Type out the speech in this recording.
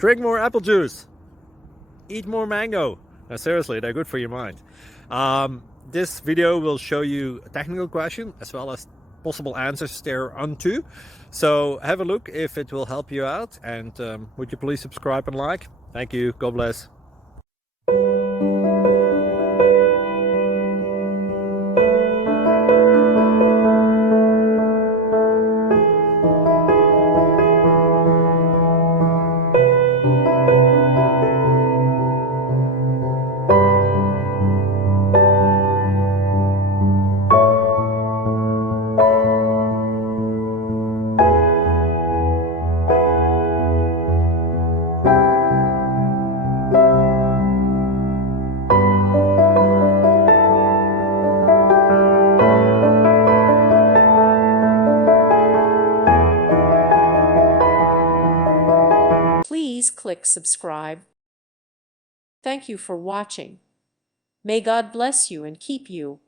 Drink more apple juice. Eat more mango. No, seriously, they're good for your mind. This video will show you a technical question as well as possible answers thereunto. So have a look if it will help you out, and would you please subscribe and like? Thank you. God bless. Please click subscribe. Thank you for watching. May God bless you and keep you.